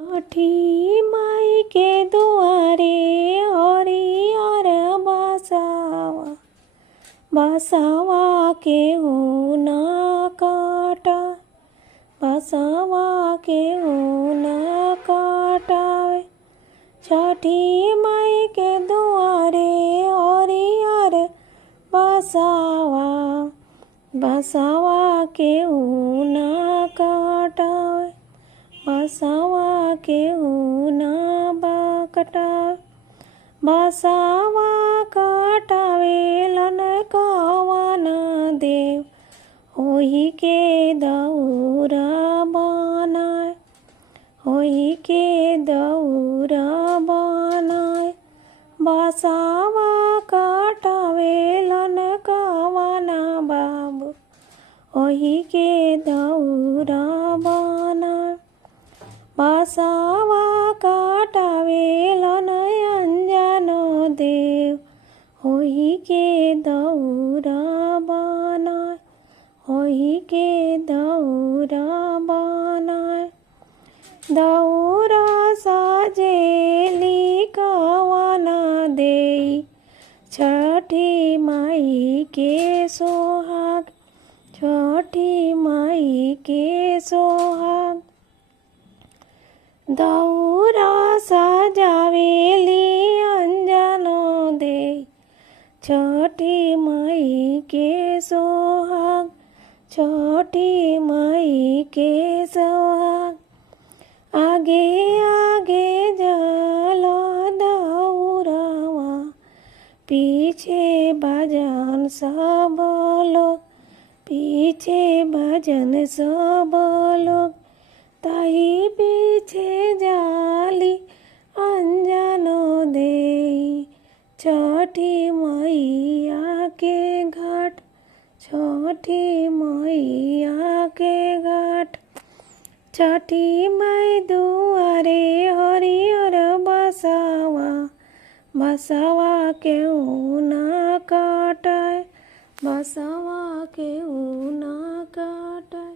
छठी माई के दुआरे हरियर बसवा बसवा के ऊन काटा बसवा के ऊन काटावे। छठी माई के दुआरे हरियर बसवा बसवा के ऊन काटावे बसवा के ऊन कटावे। बसवा काटावेलन कवन देव होई के दौरा बनाए होई के दौरा बनाए। बसवा काटावेलन कवन बाबू होई के दौरा बनाए। बसवा काटावेलन अंजन देव होई के दौरा बनाए होई के दौरा बनाए। दौरा सजेली कवन देई छठी माई के सोहाग छठी माई के सोहाग। दौरा सजावेली अंजनो दे छठी माई के सोहाग छठी माई के सोहाग। आगे आगे जलो दौरावा पीछे भजन सब लोग पीछे भजन सब लोग। ताही पीछे जाली अंजनो दे छठी मैया के घाट छठी मैया के घाट। छठी माई दुआरे हरियर बसवा बसवा के ऊन काटाए बसवा के ऊन काटाए।